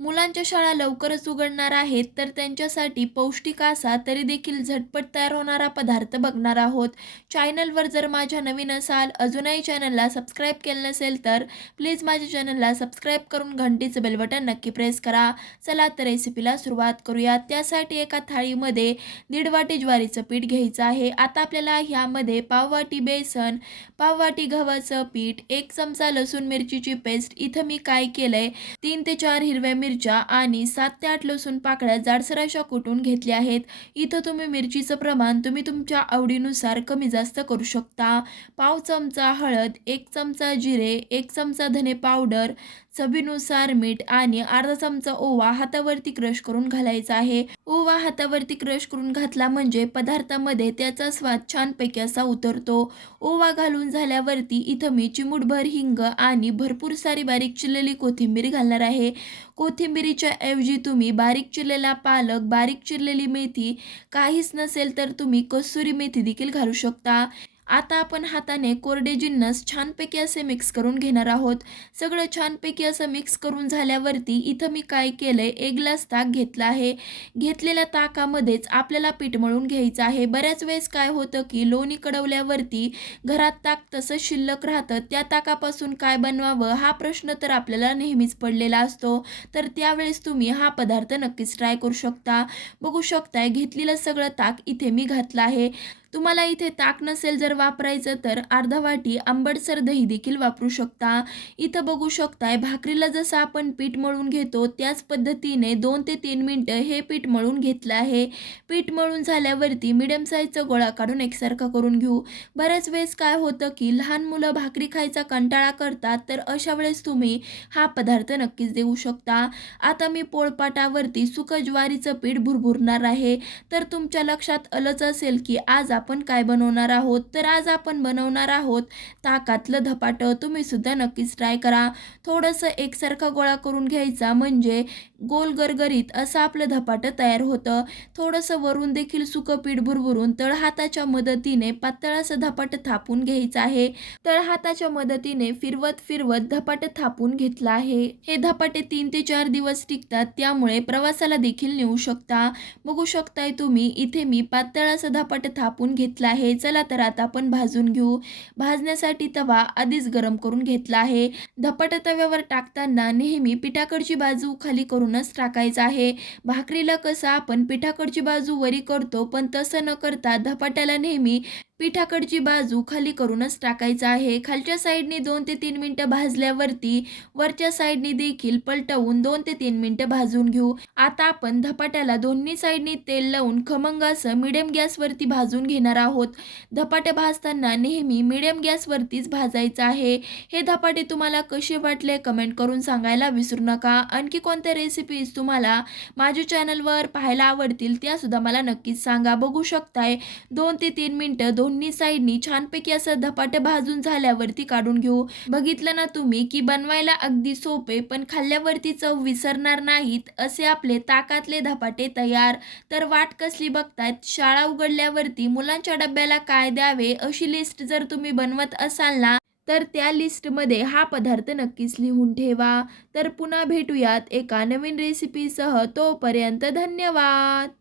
मुलांच्या शाळा लवकरच उघडणार आहेत, तर त्यांच्यासाठी पौष्टिक असा तरी देखील झटपट तयार होणारा पदार्थ बघणार आहोत. चॅनलवर जर माझ्या नवीन असाल, अजूनही चॅनलला सबस्क्राईब केलं नसेल, तर प्लीज माझ्या चॅनलला सबस्क्राईब करून घंटीचं बेल बटन नक्की प्रेस करा. चला तर रेसिपीला सुरुवात करूया. त्यासाठी एका थाळीमध्ये 1.5 वाटी ज्वारीचं पीठ घ्यायचं आहे. आता आपल्याला ह्यामध्ये पाव वाटी बेसन, पाव वाटी गव्हाचं पीठ, 1 चमचा लसूण मिरचीची पेस्ट, इथं मी काय केलंय 3 ते 4 हिरव्या मिरच्या आणि 7 ते 8 लसूण पाकळ्या जाडसर अशा कुटून घेतल्या आहेत. इथं तुम्ही मिरचीचं प्रमाण तुमच्या आवडीनुसार कमी जास्त करू शकता. पाव चमचा हळद, 1 चमचा जिरे, 1 चमचा धने पावडर, चवीनुसार मीठ आणि अर्धा चमचा ओवा हातावरती क्रश करून घालायचा आहे. ओवा हातावरती क्रश करून घातला म्हणजे पदार्थामध्ये त्याचा स्वाद छानपैकी असा उतरतो. ओवा घालून झाल्यावरती इथं मी चिमूटभर हिंग आणि भरपूर सारी बारीक चिरलेली कोथिंबीर घालणार आहे. कोथिंबीरीच्या ऐवजी तुम्ही बारीक चिरलेला पालक, बारीक चिरलेली मेथी, काहीच नसेल तर तुम्ही कसुरी मेथी देखील घालू शकता. आता आपण हाताने कोरडे जिन्नस छानपैकी असे मिक्स करून घेणार आहोत. सगळं छानपैकी असं मिक्स करून झाल्यावरती इथं मी काय केलंय, 1 ग्लास ताक घेतला आहे. घेतलेल्या ताकामध्येच आपल्याला पीठ मळून घ्यायचं आहे. बऱ्याच वेळेस काय होतं की लोणी कडवल्यावरती घरात ताक तसंच शिल्लक राहतं. त्या ताकापासून काय बनवावं हा प्रश्न तर आपल्याला नेहमीच पडलेला असतो. तर त्यावेळेस तुम्ही हा पदार्थ नक्कीच ट्राय करू शकता. बघू शकताय घेतलेलं सगळं ताक इथे मी घातलं आहे. तुम्हाला इथे ताक नसेल जर वापरायचं तर अर्धा वाटी आंबटसर दही देखील वापरू शकता. इथं बघू शकताय भाकरीला जसं आपण पीठ मळून घेतो त्याच पद्धतीने 2 ते 3 मिनटं हे पीठ मळून घेतलं आहे. पीठ मळून झाल्यावरती मिडियम साईजचा गोळा काढून एकसारखा करून घेऊ. बऱ्याच वेळेस काय होतं की लहान मुलं भाकरी खायचा कंटाळा करतात, तर अशा वेळेस तुम्ही हा पदार्थ नक्कीच देऊ शकता. आता मी पोळपाटावरती सुकं ज्वारीचं पीठ भुरभुरणार आहे. तर तुमच्या लक्षात आलंच असेल की आज आपण काय बनवणार आहोत. तर आज आपण बनवणार आहोत ताकातलं धपाटं. तुम्ही सुद्धा नक्कीच ट्राय करा. थोडंसं एकसारखा गोळा करून घ्यायचा म्हणजे गोल गरगरीत असं आपलं धपाटं तयार होतं. थोडंसं वरून देखील सुकं पीठ भुरभुरून तळहाताच्या मदतीने पातळ असं धपाटं थापून घ्यायचं आहे. तळहाताच्या मदतीने फिरवत फिरवत धपाटं थापून घेतलं आहे. हे धपाटे 3 ते 4 दिवस टिकतात, त्यामुळे प्रवासाला देखील नेऊ शकता. बघू शकताय तुम्ही इथे मी पातळ असं धपाटं थापून घेतलं आहे. चला तर आता आपण भाजून घेऊ. भाजण्यासाठी तवा आधीच गरम करून घेतला आहे. धपाटा तव्यावर टाकताना नेहमी पिठाकडची बाजू खाली करूनच टाकायचं आहे. भाकरीला कसं आपण पिठाकडची बाजू वरी करतो, पण तसं न करता धपाट्याला नेहमी पिठाकडची बाजू खाली करूनच टाकायचं आहे. खालच्या साईडने 2 ते 3 मिनिटं भाजल्यावरती वरच्या साईडने देखील पलटवून 2 ते 3 मिनिटं भाजून घेऊ. आता आपण धपाट्याला दोन्ही साईडनी तेल लावून खमंग असं मिडियम गॅसवरती भाजून घेणार आहोत. धपाटे भाजताना नेहमी मिडियम गॅसवरतीच भाजायचं आहे. हे धपाटे तुम्हाला कसे वाटले कमेंट करून सांगायला विसरू नका. आणखी कोणत्या रेसिपीज तुम्हाला माझ्या चॅनलवर पाहायला आवडतील त्यासुद्धा मला नक्कीच सांगा. बघू शकताय 2 ते 3 मिनिटं दोन्ही साईडनी छानपैकी असं धपाटे भाजून झाल्यावरती काढून घेऊ. बघितलं ना तुम्ही की बनवायला अगदी सोपे पण खाल्ल्यावरती चव विसरणार नाहीत असे आपले ताकातले धपाटे तयार. तर वाट कसली बघतायत, शाळा उघडल्यावरती मुलांच्या डब्याला काय द्यावे अशी लिस्ट जर तुम्ही बनवत असाल ना, तर त्या लिस्टमध्ये हा पदार्थ नक्कीच लिहून ठेवा. तर पुन्हा भेटूयात एका नवीन रेसिपीसह. तोपर्यंत धन्यवाद.